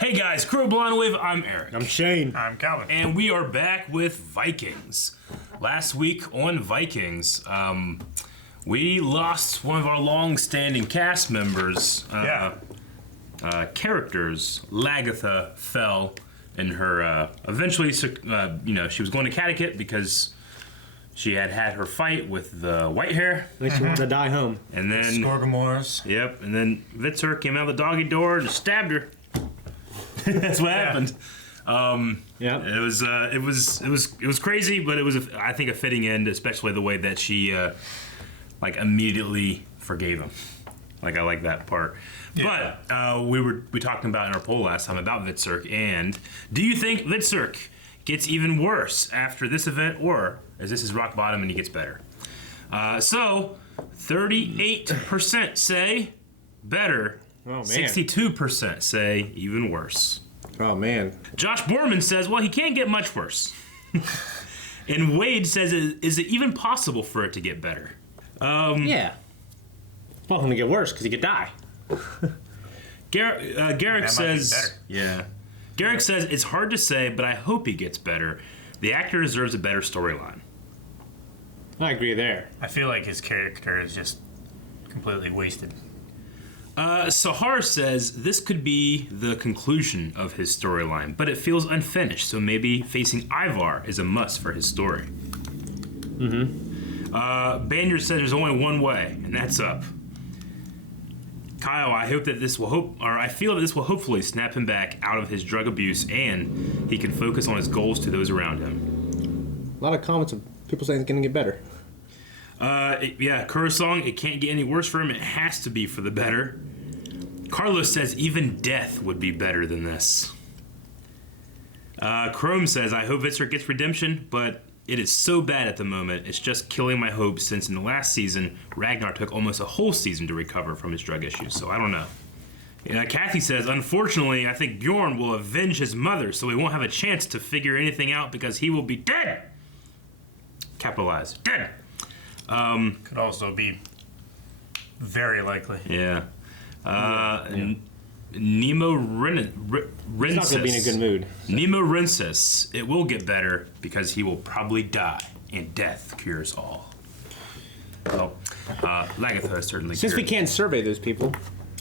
Hey guys, Crew Blonde Wave, I'm Eric. I'm Shane. I'm Calvin. And we are back with Vikings. Last week on Vikings, we lost one of our long-standing cast members. Characters. Lagatha fell in her, eventually, she was going to Catechit because she had her fight with the white hair. I think she wanted to die home. And then... Skorgamors. Yep, and then Vitzer came out of the doggy door and stabbed her. That's what happened. Yeah, it was crazy, but it was I think a fitting end, especially the way that she immediately forgave him. I like that part. Yeah. But we talked about in our poll last time about Vitzer, and do you think Vitzer gets even worse after this event, or is this his rock bottom and he gets better? So 38% say better. Oh, man. 62% say even worse. Oh, man. Josh Borman says, well, he can't get much worse. And Wade says, is it even possible for it to get better? Yeah. It's possible to get worse because he could die. Garrick says, yeah. Garrick says, it's hard to say, but I hope he gets better. The actor deserves a better storyline. I agree there. I feel like his character is just completely wasted. Sahar says this could be the conclusion of his storyline, but it feels unfinished, so maybe facing Ivar is a must for his story. Mm-hmm. Banyer says there's only one way, and that's up. Kyle, I feel that this will hopefully snap him back out of his drug abuse, and he can focus on his goals to those around him. A lot of comments of people saying it's going to get better. Kursong, it can't get any worse for him. It has to be for the better. Carlos says even death would be better than this. Chrome says, I hope Vitzer gets redemption, but it is so bad at the moment. It's just killing my hopes since in the last season, Ragnar took almost a whole season to recover from his drug issues, so I don't know. Kathy says, unfortunately, I think Bjorn will avenge his mother, so he won't have a chance to figure anything out because he will be dead. Capitalized. Dead. Could also be very likely. Yeah. Nemo Rensis. He's not going to be in a good mood. Nemo Rensis. It will get better because he will probably die, and death cures all. Well, Lagatha is certainly Since cured. we can't survey those people,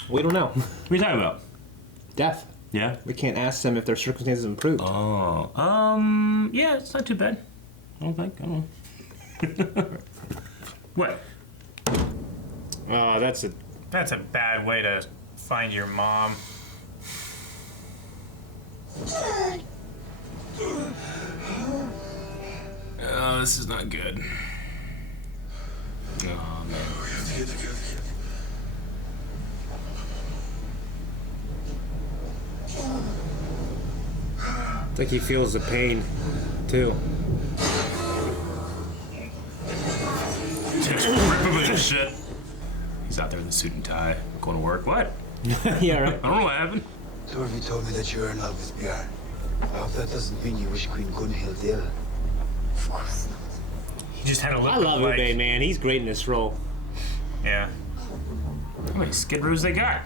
we don't know. What are you talking about? Death. Yeah? We can't ask them if their circumstances improved. Oh. Yeah, it's not too bad. I don't know. What? That's a bad way to find your mom. This is not good. Oh, man. It's like he feels the pain, too. Just rip him into shit. He's out there in the suit and tie, going to work. What? Yeah, right. I don't know what happened. Dorothy told me that you're in love with Bjorn. I hope that doesn't mean you wish Queen Gunhild ill. Of course not. He just had a look. I love Ube, man. He's great in this role. Yeah. How many Skid Rows they got?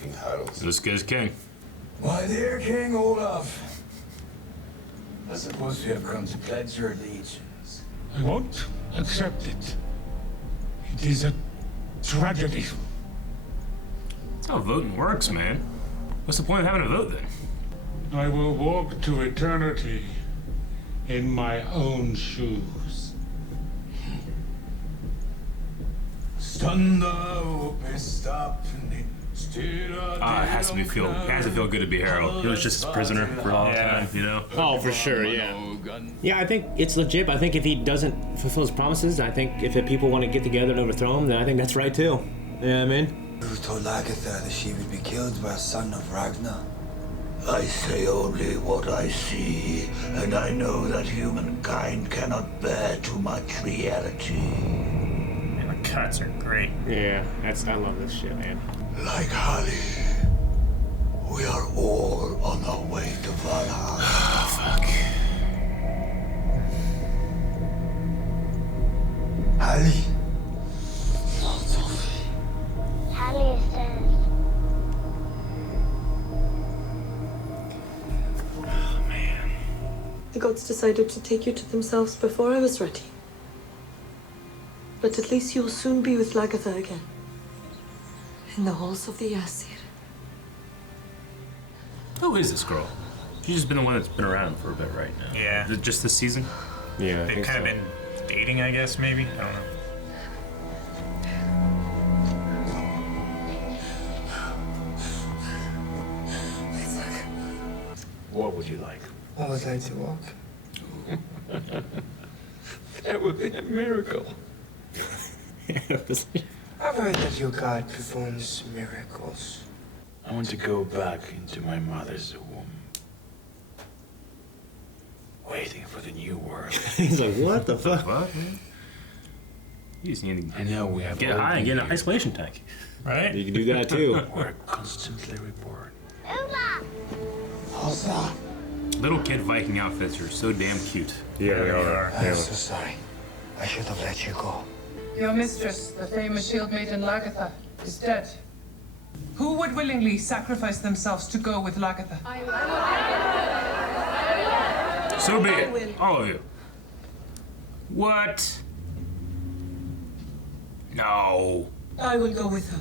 King Harald's. This guy's king. My dear King Olaf, I suppose you have come to pledge your allegiance. I won't accept it. It is a tragedy. That's how voting works, man. What's the point of having a vote then? I will walk to eternity in my own shoes. It has to feel good to be Harold. He was just a prisoner for all time, you know? Oh, for sure, yeah. Yeah, I think it's legit, but I think if he doesn't fulfill his promises, I think if people want to get together and overthrow him, then I think that's right too. You know what I mean? Who told Lagatha that she would be killed by a son of Ragnar? I say only what I see, and I know that humankind cannot bear too much reality. And the cuts are great. Yeah, I love this shit, man. Like Holly, we are all on our way to Valhalla. Oh, fuck. Hallie? Hallie says gods decided to take you to themselves before I was ready. But at least you'll soon be with Lagatha again. In the halls of the Aesir. Who is this girl? She's just been the one that's been around for a bit right now. Yeah. Is it just this season? Yeah, They've kind of been dating, I guess, maybe? I don't know. What would you like? I would like to walk. That would be a miracle. I've heard that your god performs miracles. I want to go back into my mother's womb. Waiting for the new world. He's like, what the fuck? Fuck, man. You just need I know we have to get high and get in an isolation tank. Right? You can do that too. We're constantly reborn. Hulsa. Little kid Viking outfits are so damn cute. Yeah, they are. I'm so sorry. I should have let you go. Your mistress, the famous shield maiden Lagatha, is dead. Who would willingly sacrifice themselves to go with Lagatha? So be it. All of you. What? No. I will go with her.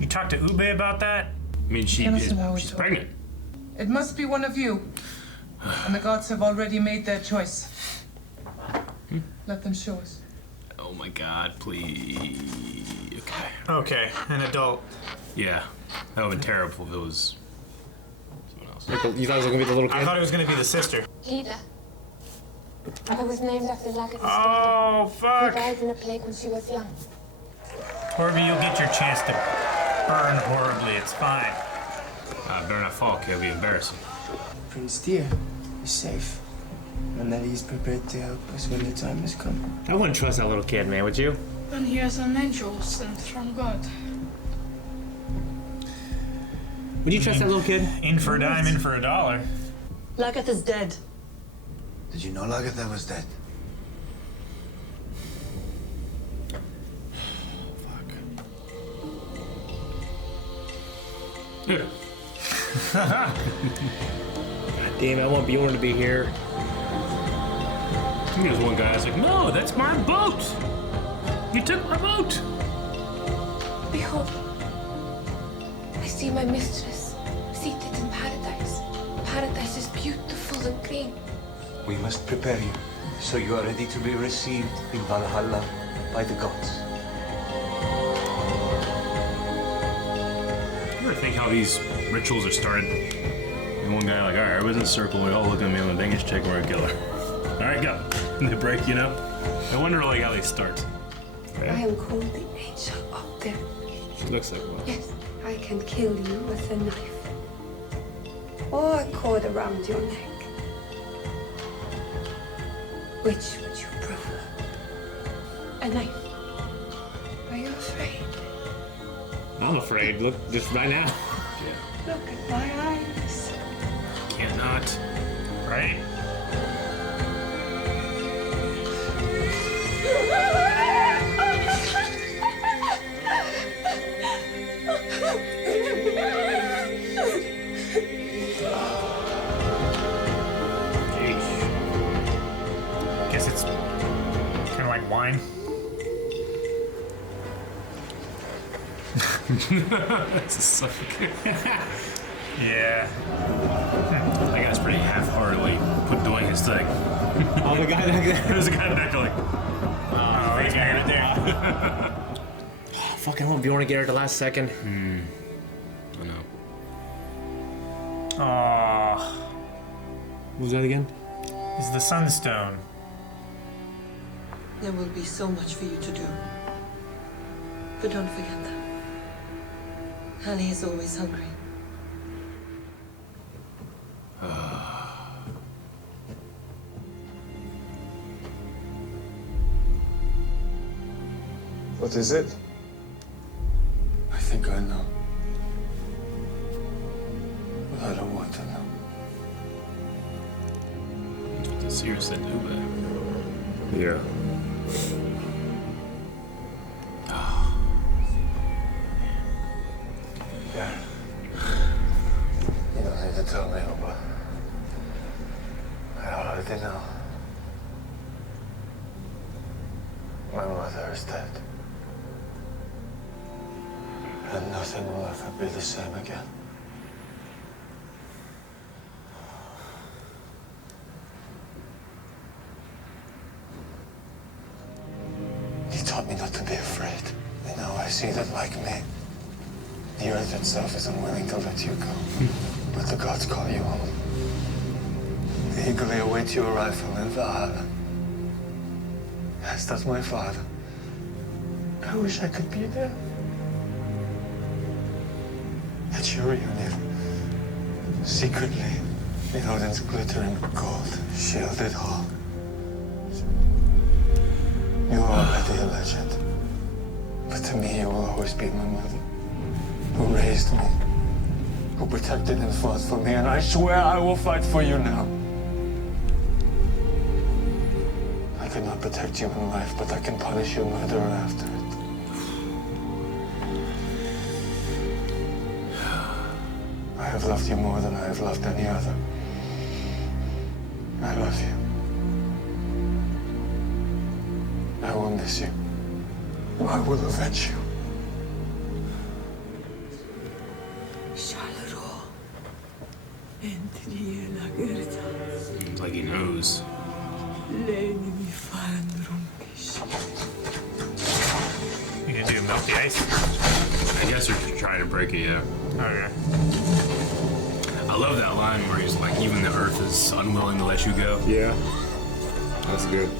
You talked to Ube about that? I mean, she's pregnant. It must be one of you. And the gods have already made their choice. Let them show us. Oh my god, please. Okay. Okay, an adult. Yeah. That would have been terrible if it was someone else. You thought it was gonna be the little kid? I thought it was going to be the sister. Hilda. I was named after Lagatha's Oh, She fuck. died in a plague when she was young. Torby, you'll get your chance to burn horribly. It's fine. Better not fall, it'll be embarrassing. Prince Deer is safe. And that he's prepared to help us when the time has come. I wouldn't trust that little kid, man, would you? Then he has an angel sent from God. Would you trust that little kid? In for a dime, in for a dollar. Lagatha's dead. Did you know Lagatha was dead? Yeah. God damn it, I want Bjorn to be here. I think there's one guy that's like, no, that's my boat. You took my boat. Behold, I see my mistress seated in paradise. Paradise is beautiful and green. We must prepare you, so you are ready to be received in Valhalla by the gods. You ever think how these rituals are started? And one guy like, all right, everybody's in a circle, we all look at me and the biggest chick, we're a killer. All right, go. And they break, you know? I wonder like how they start. I am called the angel of death. She looks like one. Yes, I can kill you with a knife. Or a cord around your neck. Which would you prefer? A knife. Are you afraid? I'm afraid. Look, just right now. Look at my eyes. Can't not. Right? Guess it's kind of like wine. That's a suck. Yeah. That guy's pretty half-heartedly doing his thing. Oh, the guy back there. There's a guy back there like, Oh, he's made it there. Fucking want Bjorn to get her at the last second. I know. Aww. What was that again? Is the Sunstone. There will be so much for you to do. But don't forget that. Annie is always hungry. What is it? I think I know. But I don't want to know. Seriously, do that. Yeah. You don't have to tell me, Oba. already know. My mother is dead. And nothing will ever be the same again. He taught me not to be afraid. And now I see that, like me, the earth itself is unwilling to let you go. But the gods call you home. They eagerly await your arrival in Valhalla. Yes, that's my father. I wish I could be there. At your reunion. Secretly, in Odin's glittering gold shielded hall. You are already a legend. But to me, you will always be my mother. Who raised me. Who protected and fought for me. And I swear I will fight for you now. I cannot protect you in life, but I can punish your murderer after it. I have loved you more than I have loved any other. I love you. I will miss you. I will avenge you. It's like he knows. You gonna do melt the ice? I guess they're trying to break it, yeah. Okay. I love that line where he's like, even the earth is unwilling to let you go. Yeah. That's good.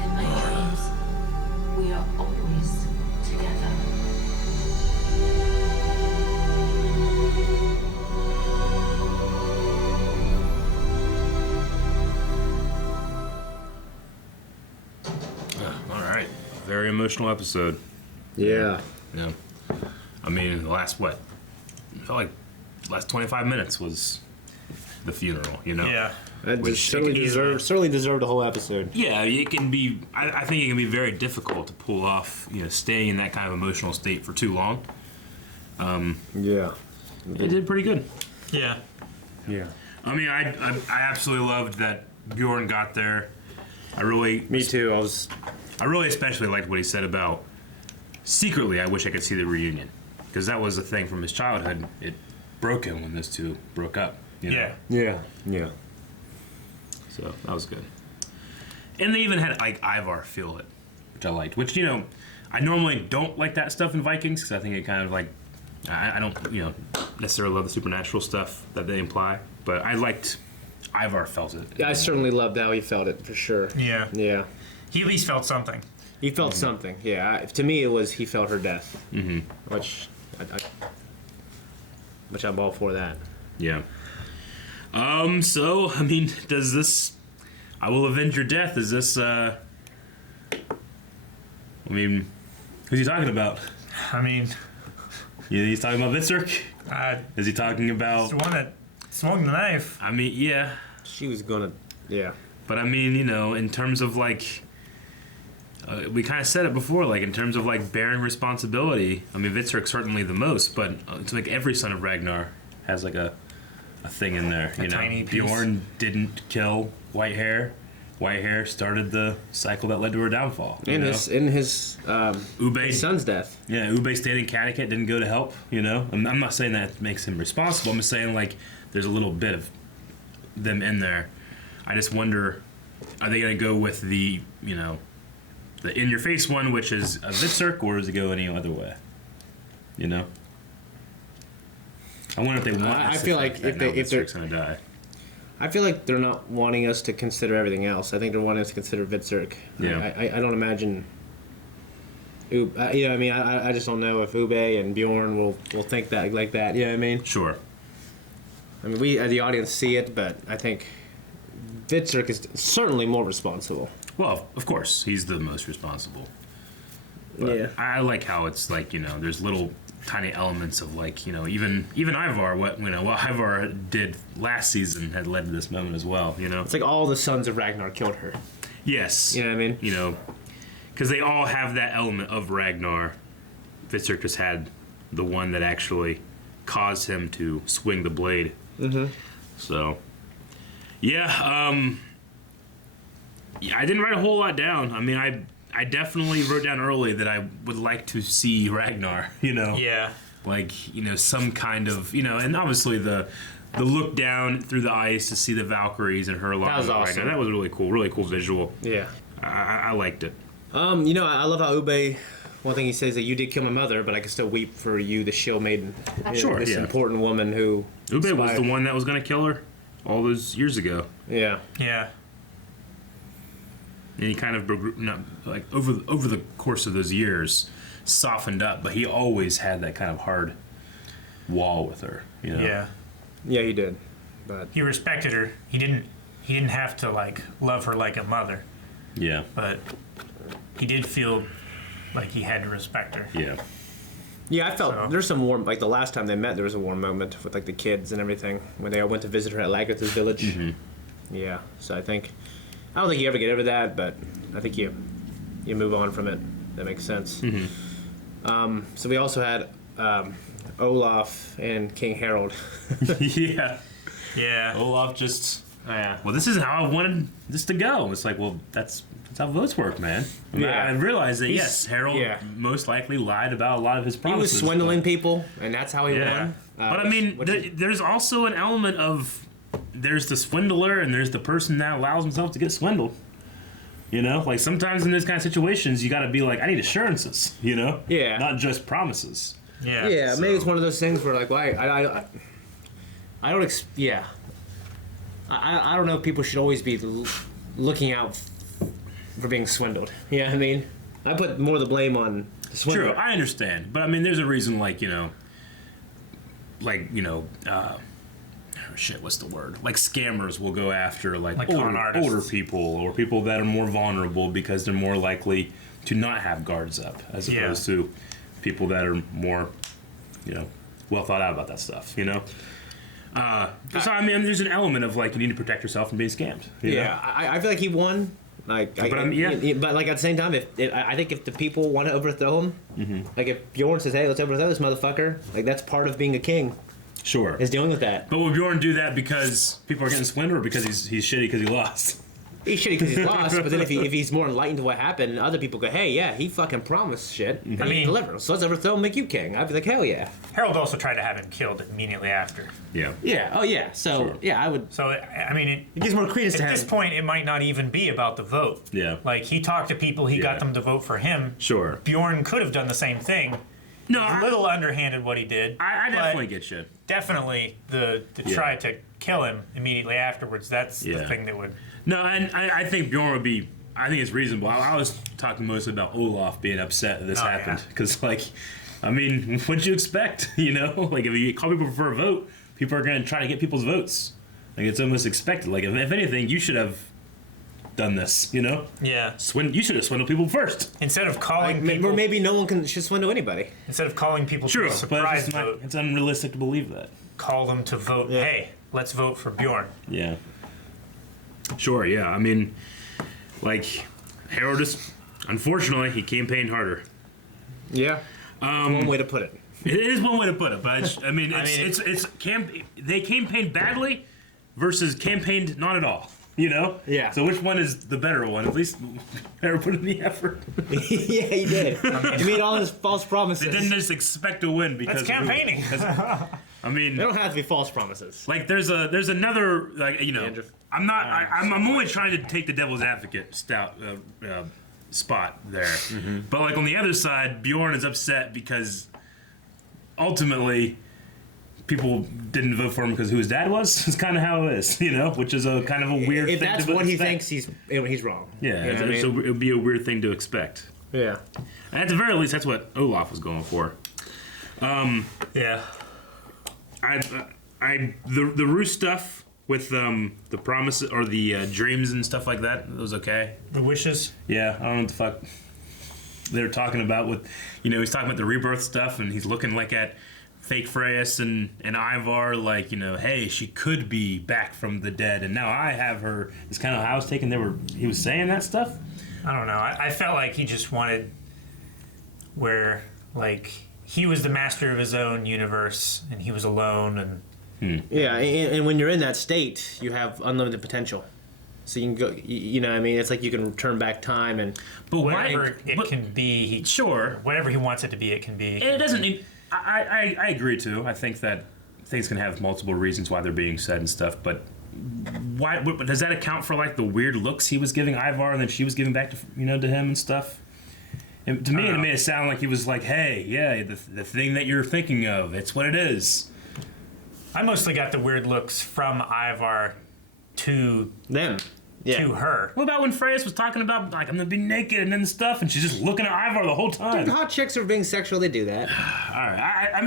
In my dreams, we are always together. All right. Very emotional episode. Yeah. Yeah. I mean, the last, what? I felt like the last 25 minutes was the funeral, you know? Yeah. That Which certainly deserved a whole episode. Yeah, it can be. I think it can be very difficult to pull off. Staying in that kind of emotional state for too long. Yeah. It did pretty good. Yeah. Yeah. I mean, I absolutely loved that Bjorn got there. Me too. I really especially liked what he said about secretly. I wish I could see the reunion because that was a thing from his childhood. It broke him when those two broke up. Yeah. Yeah. Yeah. So that was good. And they even had like Ivar feel it, which I liked. Which I normally don't like that stuff in Vikings because I think it kind of like I don't necessarily love the supernatural stuff that they imply, but I liked Ivar felt it. Yeah, I certainly loved how he felt it for sure. Yeah. Yeah. He at least felt something. He felt something. Yeah. To me, it was he felt her death. Mm-hmm. Which I'm all for that. Yeah. So I mean, does this? I will avenge your death. Is this? I mean, who's he talking about? I mean, Yeah, he's talking about Vitserk. Is he talking it's about? the one that swung the knife. I mean, yeah. She was gonna. Yeah. But I mean, in terms of like, we kind of said it before, like in terms of like bearing responsibility. I mean, Vitserk's certainly the most, but it's like every son of Ragnar has like a thing in there. A tiny piece. Bjorn didn't kill Whitehair. Whitehair started the cycle that led to her downfall. In his Ube, son's death. Yeah, Ube stayed in Connecticut, didn't go to help. I'm not saying that makes him responsible. I'm just saying like there's a little bit of them in there. I just wonder, are they gonna go with the the in your face one, which is a Vitserk, or does it go any other way? I wonder if they want. I feel like if they're gonna die. I feel like they're not wanting us to consider everything else. I think they're wanting us to consider Vitserk. Yeah. I don't imagine. I just don't know if Ube and Bjorn will think that like that. You know what I mean? Sure. I mean, we the audience see it, but I think Vitserk is certainly more responsible. Well, of course, he's the most responsible. But yeah. I like how it's like there's little tiny elements of like, you know, even Ivar, what Ivar did last season had led to this moment as well, you know. It's like all the sons of Ragnar killed her. Yes. You know what I mean? You know, because they all have that element of Ragnar. Fitzurk just had the one that actually caused him to swing the blade. Mm-hmm. So, yeah, I didn't write a whole lot down. I mean, I definitely wrote down early that I would like to see Ragnar, you know? Yeah. Like, you know, some kind of, you know, and obviously the look down through the ice to see the Valkyries and her line. That was awesome. Ragnar, that was really cool visual. Yeah. I liked it. You know, I love how Ube, one thing he says that you did kill my mother, but I can still weep for you, the Shield Maiden. Sure, This yeah. important woman who... Ube was the one that was going to kill her all those years ago. Yeah. Yeah. And he kind of, like, over the course of those years, softened up, but he always had that kind of hard wall with her, you know? Yeah. Yeah, he did. But he respected her. He didn't have to like love her like a mother. Yeah. But he did feel like he had to respect her. Yeah. Yeah, I felt there's some warm, like the last time they met, there was a warm moment with like the kids and everything when they went to visit her at Lagertha's village. Mm-hmm. Yeah, so I don't think you ever get over that, but I think you move on from it. That makes sense. Mm-hmm. So we also had Olaf and King Harold. Yeah. Yeah. Olaf just, yeah. well, this isn't how I wanted this to go. It's like, well, that's how votes work, man. Yeah. I realized that, yes, Harold most likely lied about a lot of his promises. He was swindling people, and that's how he won. But I mean, there's also an element of, there's the swindler and there's the person that allows himself to get swindled. You know, like sometimes in those kind of situations, you got to be like, I need assurances, you know? Yeah. Not just promises. Yeah. Yeah, maybe it's one of those things where like, well, I don't I don't know if people should always be looking out for being swindled. You know what I mean? I put more of the blame on the swindler. True, I understand. But I mean, there's a reason, like, what's the word? Like scammers will go after like older people or people that are more vulnerable because they're more likely to not have guards up as opposed to people that are more, well thought out about that stuff, So I mean, there's an element of like you need to protect yourself from being scammed. You know? I feel like he won. Like, but like at the same time, I think if the people want to overthrow him, like if Bjorn says, "Hey, let's overthrow this motherfucker," like that's part of being a king. Sure, is dealing with that. But will Bjorn do that because people are getting swindled, or because he's shitty because he lost? He's shitty because he's lost, but then if he's more enlightened to what happened, and other people go, "Hey, yeah, he fucking promised shit. And he delivered. So let's overthrow him, make you king." I'd be like, "Hell yeah!" Harold also tried to have him killed immediately after. Yeah. Yeah. Oh yeah. So yeah, I would. So I mean, it gives more credence to him. At this point, it might not even be about the vote. Yeah. Like he talked to people, he got them to vote for him. Sure. Bjorn could have done the same thing. No, a little underhanded what he did. I definitely get you. Definitely the try to kill him immediately afterwards. That's the thing that would. No, and I think Bjorn would be. I think it's reasonable. I was talking mostly about Olaf being upset that this happened because, like, I mean, what'd you expect? Like if you call people for a vote, people are going to try to get people's votes. Like it's almost expected. Like if anything, you should have done this. Yeah. You should have swindled people first instead of calling people. Or maybe no one should swindle anybody. Instead of calling people to a surprise vote, it's unrealistic to believe that. Call them to vote. Yeah. Hey, let's vote for Bjorn. Yeah. Sure, yeah. I mean, like, Harold just, unfortunately, he campaigned harder. Yeah. One way to put it. It is one way to put it, but I mean, they campaigned badly versus campaigned not at all. Yeah. So which one is the better one? At least Harold put in the effort. Yeah, he did. He made all his false promises. They didn't just expect to win because that's campaigning. I mean, they don't have to be false promises. Like there's another I'm only trying to take the devil's advocate spot there, but like on the other side, Bjorn is upset because ultimately people didn't vote for him because who his dad was. It's kind of how it is, which is a kind of a weird. If thing that's to what expect. he thinks, he's wrong. Yeah, it would be a weird thing to expect. Yeah, and at the very least, that's what Olaf was going for. Yeah. The Roos stuff with the promises or the dreams and stuff like that, it was okay. The wishes. Yeah, I don't know what the fuck. they were talking about with, he's talking about the rebirth stuff, and he's looking like at fake Freyas and Ivar, like, hey, she could be back from the dead, and now I have her. It's kind of how I was taking. He was saying that stuff. I don't know. I felt like he just wanted where, like, he was the master of his own universe, and he was alone, and Yeah, and when you're in that state, you have unlimited potential. So you can go, what I mean? It's like you can turn back time and... But whatever it can be, sure. Whatever he wants it to be, it can be. It doesn't need... I agree, too. I think that things can have multiple reasons why they're being said and stuff, but why does that account for, like, the weird looks he was giving Ivar and then she was giving back to him and stuff? And to me, it made it sound like he was like, hey, yeah, the thing that you're thinking of, it's what it is. I mostly got the weird looks from Ivar to them. Yeah. To her. What about when Freyas was talking about, like, I'm gonna be naked and then stuff, and she's just looking at Ivar the whole time? Dude, hot chicks are being sexual, they do that. Alright, I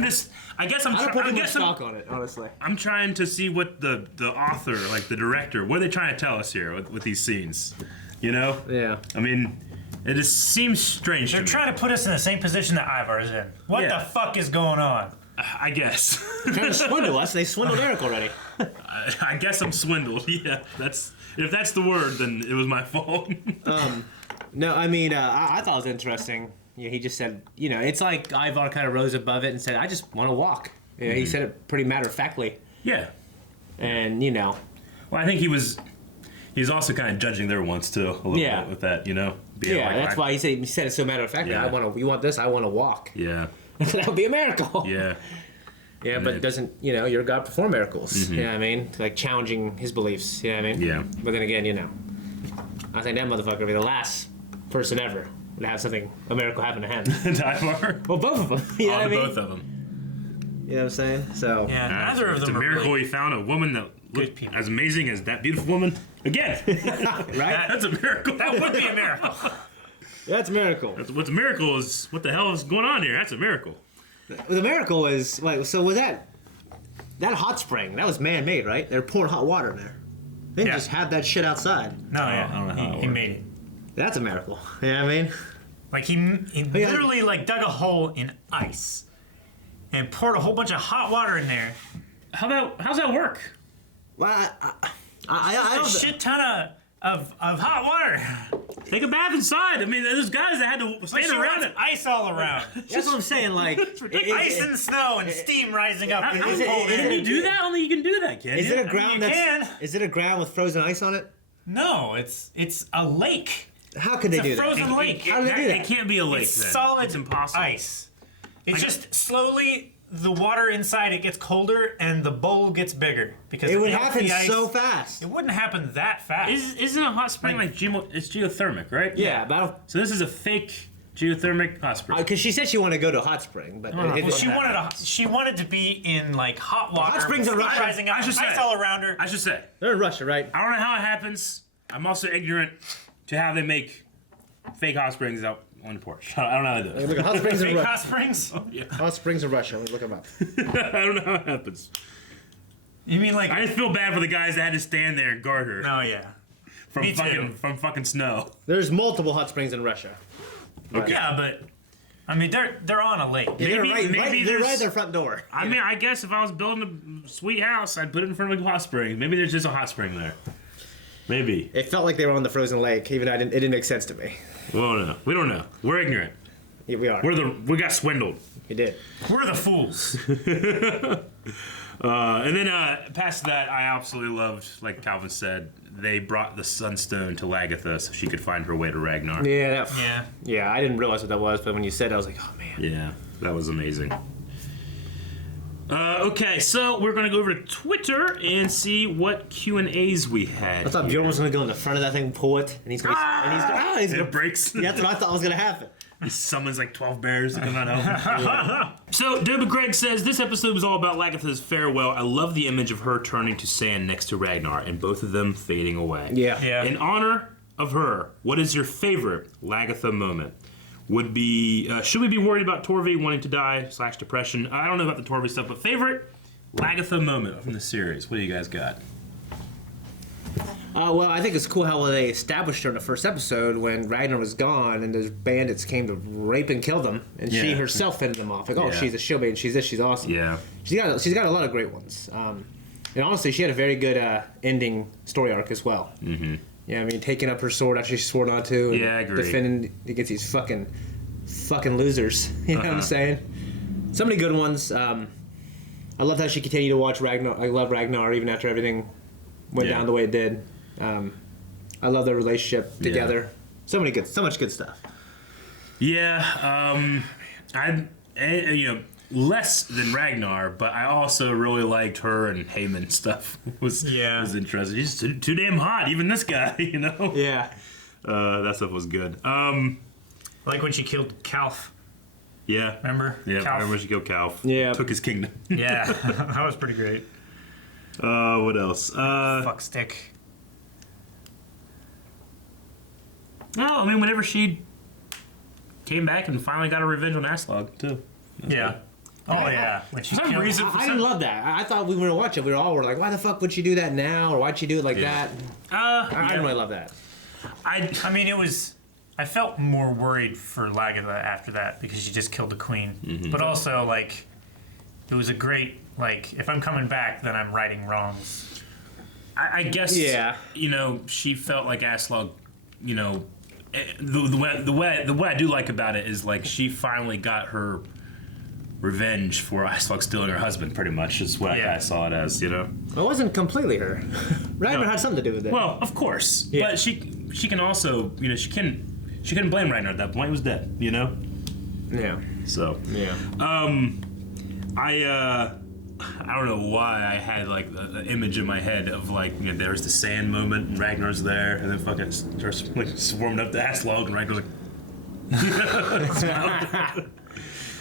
guess I'm I don't put too much stock on it, honestly. I'm trying to see what the author, like the director, what are they trying to tell us here with these scenes? Yeah. I mean, it just seems strange. They're trying to put us in the same position that Ivar is in. What the fuck is going on? I guess. They're trying to swindle us. They swindled Eric already. I guess I'm swindled. Yeah, if that's the word, then it was my fault. No, I mean, I thought it was interesting. He just said, it's like Ivar kind of rose above it and said, I just want to walk. He said it pretty matter-of-factly. Yeah. And, Well, I think he's also kind of judging their wants, too, a little bit with that, that's why he said it so matter-of-factly. Yeah. You want this? I want to walk. Yeah. That would be a miracle. Yeah. Yeah, but it doesn't, your God perform miracles. Mm-hmm. You know what I mean? Like challenging his beliefs. You know what I mean? Yeah. But then again, I think that motherfucker would be the last person ever to have a miracle happen to him. Ivar? Well, both of them. You know what I mean? Both of them. You know what I'm saying? So. Yeah, neither of them It's a miracle really he found a woman that looked as amazing as that beautiful woman. Again. Right? That's a miracle. That would be a miracle. Yeah, it's a miracle. What's a miracle is what the hell is going on here? That's a miracle. The miracle is, like, so was that hot spring, that was man-made, right? They're pouring hot water in there. They didn't just have that shit outside. No, I don't know how he made it. That's a miracle. You know what I mean? Like, he literally, like, dug a hole in ice and poured a whole bunch of hot water in there. How's that work? Well, I don't... A shit ton of hot water. Take a bath inside. I mean, there's guys that had to stand around it. Ice all around. That's what I'm saying, like... Ice in the snow and steam rising up. Can you do that? Only you can do that, kid. Is it a ground can. Is it a ground with frozen ice on it? No, it's a lake. How could they do It's a frozen that? lake. How do they do that? It can't be a lake. It's then. solid It's impossible. ice. It's just slowly the water inside it gets colder and the bowl gets bigger because It would melts happen the ice. so fast. It wouldn't happen that fast. Isn't a hot spring like it's geothermic, right? Yeah, but so this is a fake geothermic hot spring. because she said she wanted to go to a hot spring, but she wanted to be in like hot water. Hot springs with in Russia. rising up, ice all around her. I should say they're in Russia, right? I don't know how it happens. I'm also ignorant to how they make fake hot springs out on the porch. I don't know how to do it. Look at hot springs in Fake Russia. hot springs. Oh, yeah. Hot springs in Russia. Let me look them up. I don't know how it happens. You mean like? I just feel bad for the guys that had to stand there and guard her. Oh yeah. From fucking snow. There's multiple hot springs in Russia. Okay. Yeah, but I mean they're on a lake. Yeah, Maybe they're there's- right at their front door. I mean, I guess if I was building a sweet house, I'd put it in front of a hot spring. Maybe there's just a hot spring there. Maybe. It felt like they were on the frozen lake, even though it didn't make sense to me. We don't know. We don't know. We're ignorant. Yeah, we are. We got swindled. You did. We're the fools. And then past that, I absolutely loved, like Calvin said, they brought the Sunstone to Lagatha so she could find her way to Ragnar. Yeah. Yeah. I didn't realize what that was, but when you said it, I was like, oh man. Yeah, that was amazing. Okay, so we're gonna go over to Twitter and see what Q&As we had. I thought Bjorn was gonna go in the front of that thing, pull it, and he's gonna. It breaks. Yeah, that's what I thought was gonna happen. He summons like 12 bears to come out and help him. So, Doba Greg says, this episode was all about Lagatha's farewell. I love the image of her turning to sand next to Ragnar and both of them fading away. Yeah. In honor of her, what is your favorite Lagatha moment? Should we be worried about Torvi wanting to die / depression? I don't know about the Torvi stuff, but favorite Lagatha moment from the series. What do you guys got? Well, I think it's cool how they established her in the first episode when Ragnar was gone and those bandits came to rape and kill them, and she herself fended them off. Like, oh, she's a shield maiden, she's this, she's awesome. Yeah. She's got a lot of great ones. And honestly, she had a very good ending story arc as well. Mm-hmm. Yeah, I mean, taking up her sword after she swore not to. And I agree. Defending against these fucking losers. You know what I'm saying? So many good ones. I love how she continued to watch Ragnar. I love Ragnar even after everything went down the way it did. I love their relationship together. So much good stuff. Yeah, less than Ragnar, but I also really liked her and Heyman stuff. was interesting. He's too damn hot, even this guy, you know. Yeah. That stuff was good. Like when she killed Calf. Yeah. Remember? Yeah. Calf? I remember when she killed Calf. Yeah. Took his kingdom. Yeah, that was pretty great. What else? Fuck stick. No, I mean, whenever she came back and finally got her revenge on Aslog, too. Yeah. Oh, yeah. When she killed I didn't love that. I thought we were going to watch it. We were like, why the fuck would she do that now? Or why'd she do it like that? I didn't really love that. I mean, it was... I felt more worried for Lagatha after that because she just killed the queen. Mm-hmm. But also, like, it was a great... Like, if I'm coming back, then I'm righting wrongs. I guess, she felt like Aslog, the way I do like about it is, like, she finally got her revenge for Aslog stealing her husband, pretty much, is what I kind of saw it as, It wasn't completely her. Ragnar had something to do with it. Well, of course. Yeah. But she can also, she couldn't blame Ragnar at that point. He was dead, Yeah. So. Yeah. I don't know why I had like the image in my head of like there's the sand moment and Ragnar's there and then fucking starts like swarming up the Aslog and Ragnar's like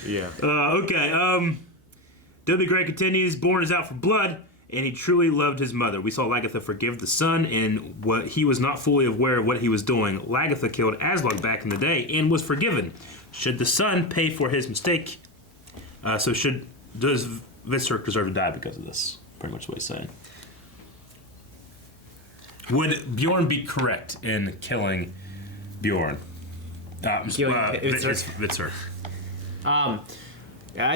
yeah. Okay. W. Gray continues. Born is out for blood, and he truly loved his mother. We saw Lagatha forgive the son, and what he was not fully aware of what he was doing. Lagatha killed Aslog back in the day and was forgiven. Should the son pay for his mistake? Does Vitserk deserve to die because of this? Pretty much what he's saying. Would Bjorn be correct in killing Bjorn? Vitserk. I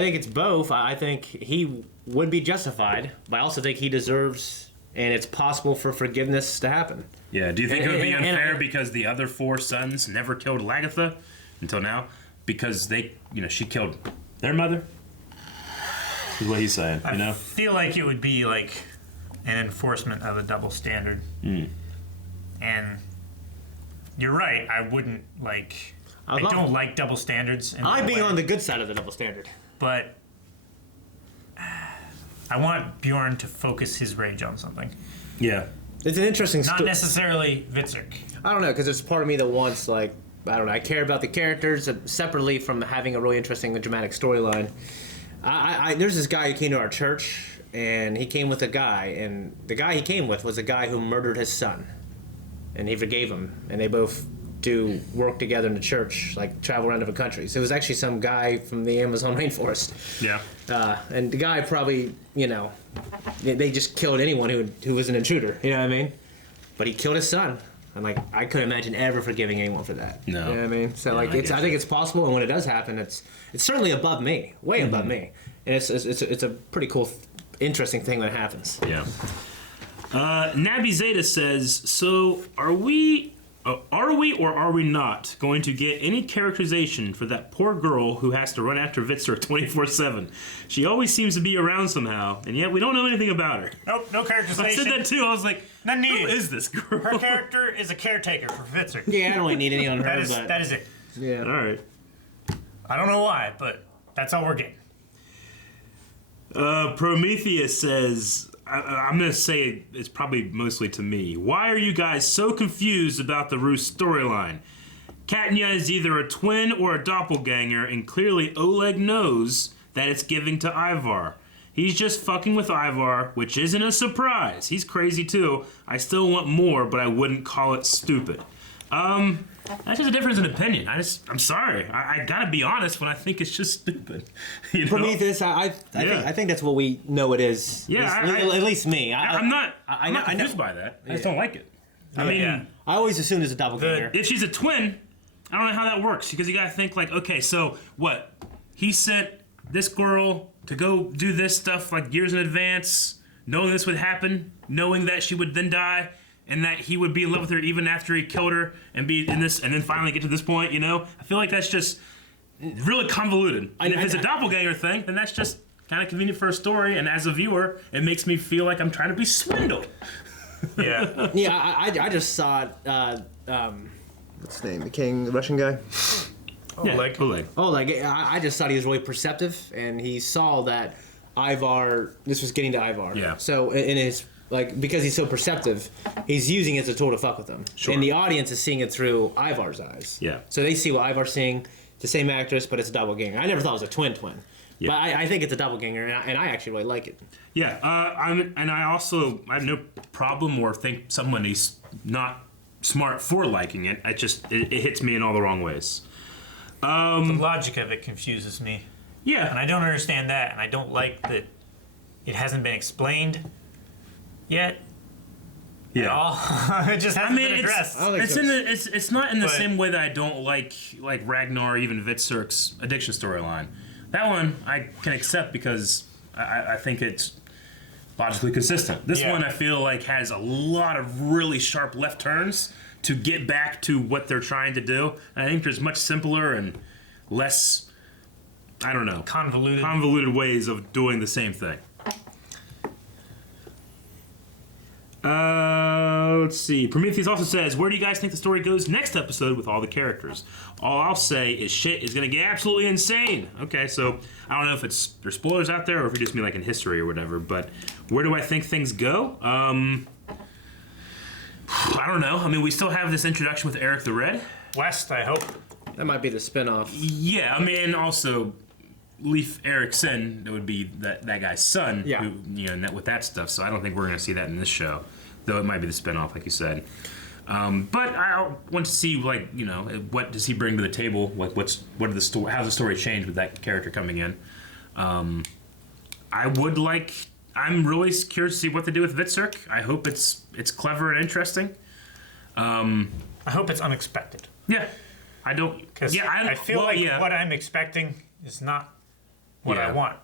think it's both. I think he would be justified, but I also think he deserves, and it's possible for forgiveness to happen. Yeah. Do you think it would be unfair because the other 4 sons never killed Lagatha until now? Because she killed their mother? Is what he's saying, I feel like it would be like an enforcement of a double standard. Mm. And you're right, I wouldn't like... I don't like double standards. I'd be on the good side of the double standard. But I want Bjorn to focus his rage on something. Yeah. It's an interesting Not necessarily Vitserk. I don't know, because there's part of me that wants, like, I don't know, I care about the characters separately from having a really interesting and dramatic storyline. There's this guy who came to our church, and he came with a guy, and the guy he came with was a guy who murdered his son, and he forgave him, and they both do work together in the church, like travel around different countries. It was actually some guy from the Amazon rainforest. Yeah. And the guy probably, they just killed anyone who was an intruder. You know what I mean? But he killed his son. And like, I couldn't imagine ever forgiving anyone for that. No. You know what I mean? So I think it's possible, and when it does happen, it's certainly above me, way above me, and it's a pretty cool, interesting thing when it happens. Yeah. Nabi Zeta says, so are we or are we not going to get any characterization for that poor girl who has to run after Vitserk 24/7? She always seems to be around somehow, and yet we don't know anything about her. Nope, no characterization. I said that too. I was like, not needed. Who is this girl? Her character is a caretaker for Vitserk. Yeah, I don't really need any on her. That is it. Yeah. All right. I don't know why, but that's all we're getting. Prometheus says, I'm going to say it's probably mostly to me. Why are you guys so confused about the Rus storyline? Katya is either a twin or a doppelganger, and clearly Oleg knows that it's giving to Ivar. He's just fucking with Ivar, which isn't a surprise. He's crazy too. I still want more, but I wouldn't call it stupid. That's just a difference in opinion. I'm sorry. I gotta be honest when I think it's just stupid. Prometheus, I think that's what we know it is. Yeah, at least me. I'm not confused by that. I just don't like it. I mean, I always assumed it's a doppelganger. If she's a twin, I don't know how that works because you gotta think like, okay, so what? He sent this girl to go do this stuff like years in advance, knowing this would happen, knowing that she would then die, and that he would be in love with her even after he killed her and be in this, and then finally get to this point. You know, I feel like that's just really convoluted. And if it's a doppelganger thing, then that's just kind of convenient for a story. And as a viewer, it makes me feel like I'm trying to be swindled. Yeah. Yeah, I just saw it. What's his name? The Russian guy. Oleg. I just thought he was really perceptive, and he saw that Ivar. This was getting to Ivar. Yeah. So in his because he's so perceptive, he's using it as a tool to fuck with them. Sure. And the audience is seeing it through Ivar's eyes. Yeah. So they see what Ivar's seeing. It's the same actress, but it's a doppelganger. I never thought it was a twin. Yeah. But I think it's a doppelganger, and I actually really like it. Yeah. I have no problem or think someone is not smart for liking it. It hits me in all the wrong ways. The logic of it confuses me. Yeah. And I don't understand that, and I don't like that it hasn't been explained yet. Yeah. At all. It just hasn't been addressed. It's not in the same way that I don't like Ragnar or even Vitserk's addiction storyline. That one I can accept because I think it's logically consistent. This one I feel like has a lot of really sharp left turns to get back to what they're trying to do. And I think there's much simpler and less, I don't know, convoluted ways of doing the same thing. Let's see. Prometheus also says, where do you guys think the story goes next episode with all the characters? All I'll say is shit is going to get absolutely insane. Okay, so I don't know if there's spoilers out there or if it just mean like in history or whatever, but where do I think things go? I don't know. I mean, we still have this introduction with Eric the Red. West, I hope. That might be the spinoff. Yeah, I mean, also Leif Erikson, that would be that guy's son. Yeah. Who, with that stuff. So I don't think we're going to see that in this show, though it might be the spinoff, like you said. But I want to see, what does he bring to the table? Like, how's the story changed with that character coming in? I'm really curious to see what they do with Vitserk. I hope it's clever and interesting. I hope it's unexpected. Yeah, I don't. Because I feel what I'm expecting is not what I want.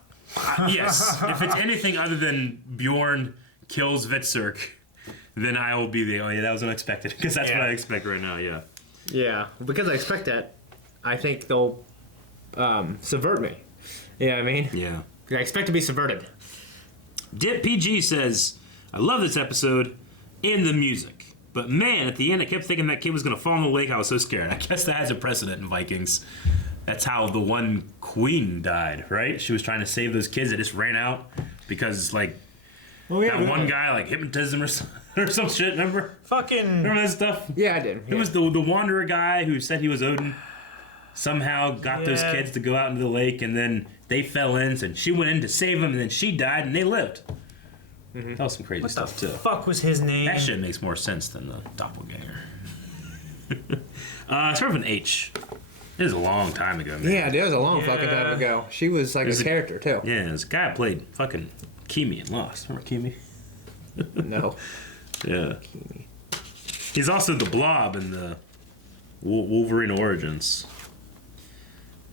Yes, if it's anything other than Bjorn kills Vitserk, then I will be that was unexpected because that's what I expect right now. Yeah. Yeah, because I expect that, I think they'll subvert me. You know what I mean? Yeah. I expect to be subverted. Dip PG says, I love this episode and the music. But man, at the end, I kept thinking that kid was going to fall in the lake. I was so scared. I guess that has a precedent in Vikings. That's how the one queen died, right? She was trying to save those kids that just ran out because, one guy, hypnotized them or some shit, remember? Remember that stuff? Yeah, I did. It was the wanderer guy who said he was Odin. Somehow got those kids to go out into the lake, and then they fell in, and she went in to save them, and then she died, and they lived. Mm-hmm. That was some crazy stuff, too. What the fuck was his name? That shit makes more sense than the doppelganger. Start with an H. It was a long time ago, man. Yeah, it was a long fucking time ago. She was like a character, too. Yeah, this guy played fucking Kimi in Lost. Remember Kimi? No. Yeah. Kimi. He's also the Blob in the Wolverine Origins.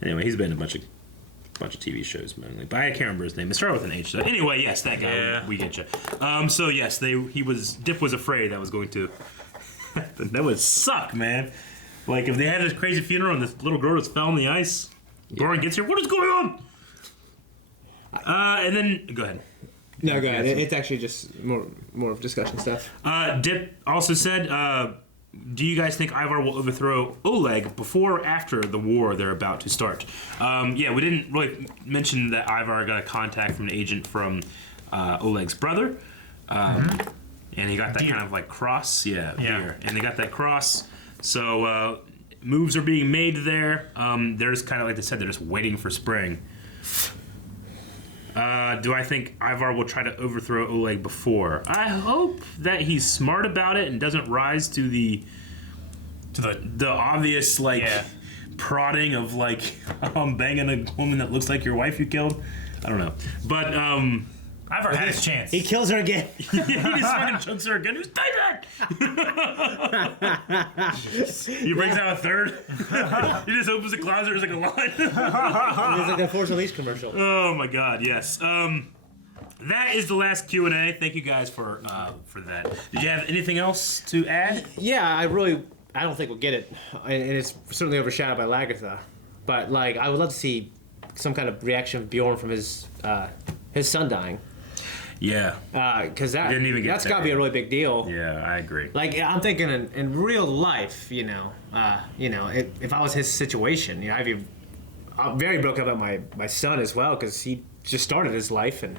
Anyway, he's been in a bunch of TV shows mainly, but I can't remember his name. It started with an H. So anyway, yes, that guy. Yeah. We get you. So yes, Dip was afraid that was going to. That would suck, man. Like if they had this crazy funeral and this little girl just fell on the ice. Goran gets here. What is going on? And then go ahead. No, go ahead. It's actually just more of discussion stuff. Dip also said, do you guys think Ivar will overthrow Oleg before or after the war they're about to start? Yeah, we didn't really mention that Ivar got a contact from an agent from Oleg's brother. And he got that kind of cross. Yeah. Deer. And they got that cross. So moves are being made there. They're just kind of, like they said, they're just waiting for spring. Do I think Ivar will try to overthrow Oleg before? I hope that he's smart about it and doesn't rise to the obvious prodding of I'm banging a woman that looks like your wife you killed. I don't know, but I've had his chance. He kills her again. He just fucking chokes her again. Who's that? He brings out a third. He just opens the closet. There's like a line. It's like a Force Unleashed commercial. Oh my god, yes. That is the last Q&A. Thank you guys for that. Did you have anything else to add? Yeah, I don't think we'll get it, and it's certainly overshadowed by Lagertha. But like, I would love to see some kind of reaction of Bjorn from his son dying. Yeah. Because Didn't even get that's there. got to be a really big deal. Yeah, I agree. Like, I'm thinking in real life, if I was his situation, I'd be very broken up about my son as well, because he just started his life and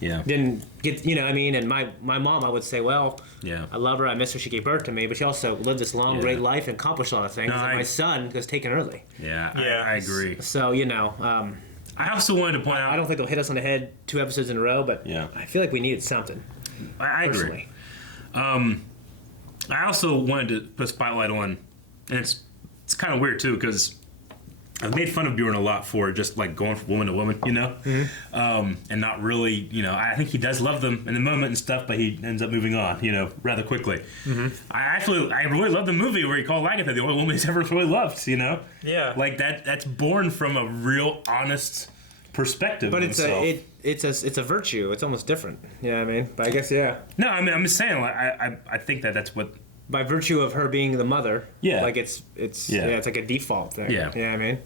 didn't get, and my mom, I would say, well, I love her, I miss her, she gave birth to me, but she also lived this long, great life and accomplished a lot of things, and my son was taken early. Yeah, I agree. So, I also wanted to point out, I don't think they'll hit us on the head 2 episodes in a row, but I feel like we needed something. I agree. I also wanted to put a spotlight on, and it's kind of weird too, because I've made fun of Bjorn a lot for just like going from woman to woman, and not really, I think he does love them in the moment and stuff, but he ends up moving on, rather quickly. I really love the movie where he called Lagertha the only woman he's ever really loved, Yeah. like that's born from a real honest perspective. But of himself. it's a virtue. It's almost different. You know what I mean? But I guess No, I mean I'm just saying. Like, I think that's what. By virtue of her being the mother. Yeah. Like it's it's like a default thing. Yeah. You know what I mean?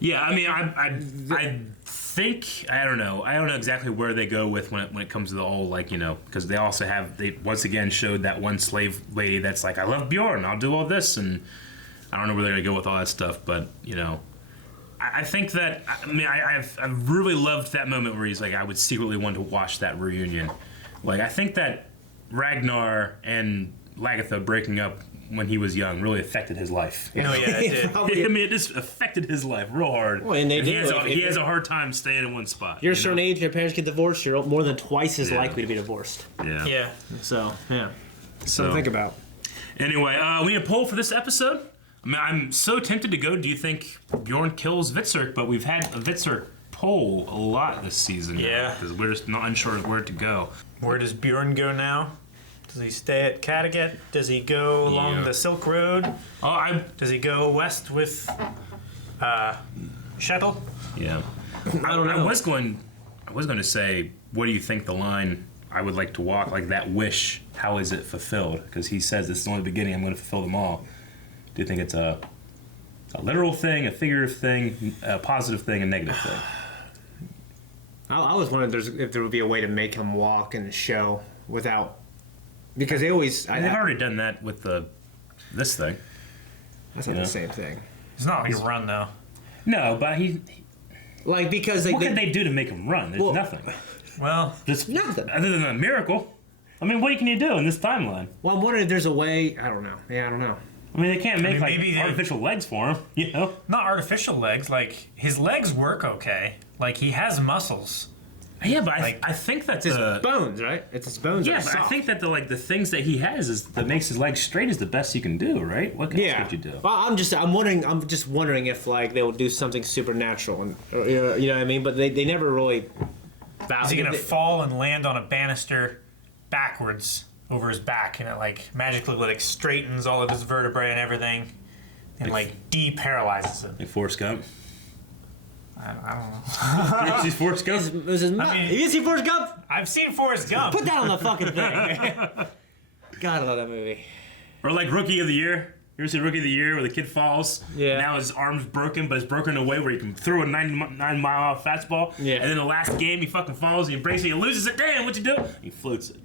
Yeah, I mean I think I don't know exactly where they go with when it comes to the whole because they also they once again showed that one slave lady that's like, I love Bjorn, I'll do all this, and I don't know where they're gonna go with all that stuff, but I think that I've really loved that moment where he's like, I would secretly want to watch that reunion. Like, I think that Ragnar and Lagertha breaking up when he was young really affected his life. Oh yeah, it did. I mean, it just affected his life real hard. Well, and he has a hard time staying in one spot. You're a certain age and your parents get divorced, you're more than twice as likely to be divorced. Yeah. Yeah. So, yeah. So to think about. Anyway, we need a poll for this episode. I mean, I'm so tempted to go, do you think Bjorn kills Vitsur? But we've had a Vitsur poll a lot this season. Yeah. Because we're just not unsure of where to go. Where does Bjorn go now? Does he stay at Kattegat? Does he go along the Silk Road? Does he go west with Shettle? Yeah. I don't know. I was going to say, what do you think the line I would like to walk, like that wish, how is it fulfilled? Because he says this is only the beginning, I'm going to fulfill them all. Do you think it's a literal thing, a figurative thing, a positive thing, a negative thing? I was wondering if there would be a way to make him walk in the show without... Because they always... They've already done that with this thing. That's not the same thing. It's not like a run, though. No, but he... Like, because... What can they do to make him run? There's nothing. Well... There's nothing. Other than a miracle. I mean, what can you do in this timeline? Well, I'm wondering if there's a way... I don't know. Yeah, I don't know. I mean, they can't make maybe artificial legs for him, Not artificial legs. Like, his legs work okay. Like, he has muscles. Yeah, but I think that's his bones, right? It's his bones. Yeah, but I think that the things that he has that makes his legs straight is the best you can do, right? What else could you do? Well, I'm just wondering if like they will do something supernatural, and you know what I mean. But they never really. Is he gonna fall and land on a banister backwards over his back, and it like magically like straightens all of his vertebrae and everything, and like deparalyzes him? Like Forrest Gump. I don't know. You see Forrest Gump? You see Forrest Gump? I've seen Forrest Gump. Put that on the fucking thing. God, I love that movie. Or like Rookie of the Year. You ever see Rookie of the Year where the kid falls? Yeah. Now his arm's broken, but it's broken in a way where he can throw a 9-mile fastball. Yeah. And then the last game, he fucking falls, he breaks it, he loses it. Damn, what'd you do? He floats it.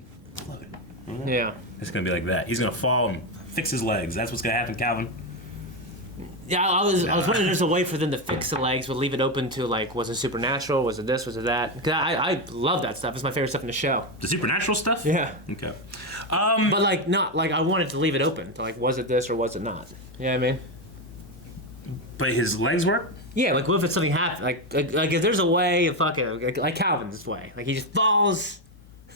Yeah. It's gonna be like that. He's gonna fall and fix his legs. That's what's gonna happen, Calvin. Yeah, I was wondering if there's a way for them to fix the legs, but leave it open to like, was it supernatural? Was it this? Was it that? Because I love that stuff. It's my favorite stuff in the show. The supernatural stuff? Yeah. Okay. But like not like I wanted to leave it open to like, was it this or was it not? You know what I mean? But his legs work? Yeah, like what if it's something happened? Like if there's a way of fucking like Calvin's way, like he just falls,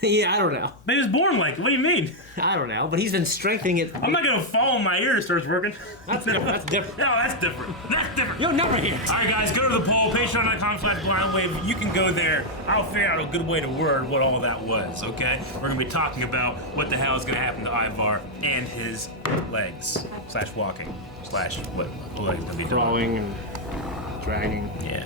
Yeah, I don't know. But he was born like it. What do you mean? I don't know, but he's been strengthening it. I'm not gonna fall in my ear. It starts working. That's different. That's different. No, that's different. That's different. You'll never hear it. All right, guys, go to the poll, patreon.com/blindwave. You can go there. I'll figure out a good way to word what all that was, okay? We're going to be talking about what the hell is going to happen to Ivar and his legs. /walking. / what the legs going to be doing. Crawling and dragging. Yeah.